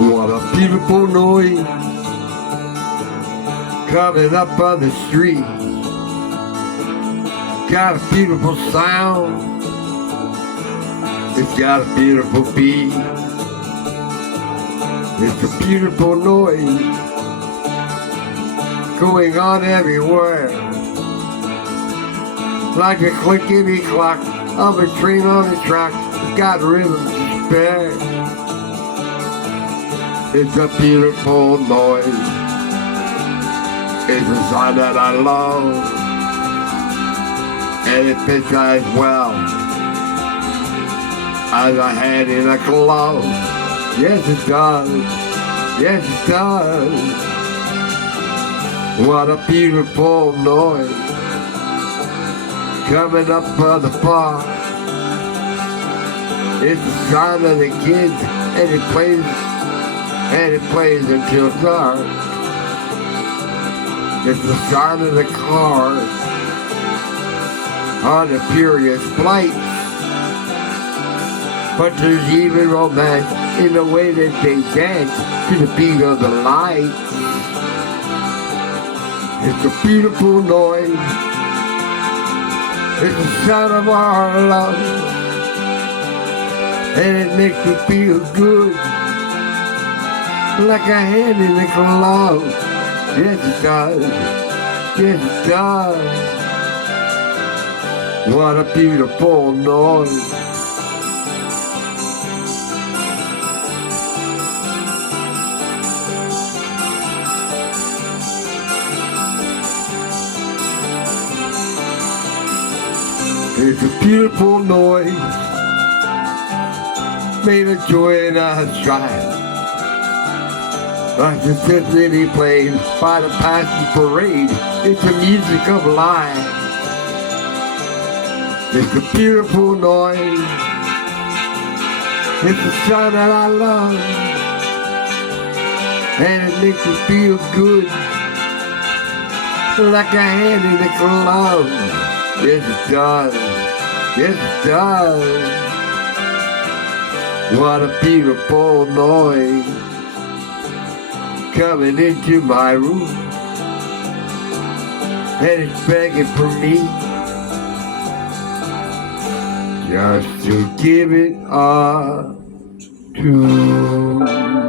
What a beautiful noise coming up on the street. Got a beautiful sound. It's got a beautiful beat. It's a beautiful noise going on everywhere. Like a clickety clock of a train on the track. It's got rhythm to spare. It's a beautiful noise. It's a sound that I love. And it fits as well as a hand in a glove. Yes, it does. Yes, it does. What a beautiful noise coming up from the bar. It's the sound of the kids, and it plays until dark. It's the sound of the cars on a furious flight. But there's even romance in the way that they dance to the beat of the light. It's a beautiful noise. It's the sound of our love. And it makes me feel good, like a hand in a glove. Yes, it does. Yes, it does. What a beautiful noise. It's a beautiful noise, made of joy and a strife. Like the symphony played by the passing parade. It's the music of life. It's a beautiful noise. It's the sound that I love. And it makes me feel good, like a hand in a glove. Yes, it does. Yes, it does. What a beautiful noise coming into my room. And it's begging for me just to give it up to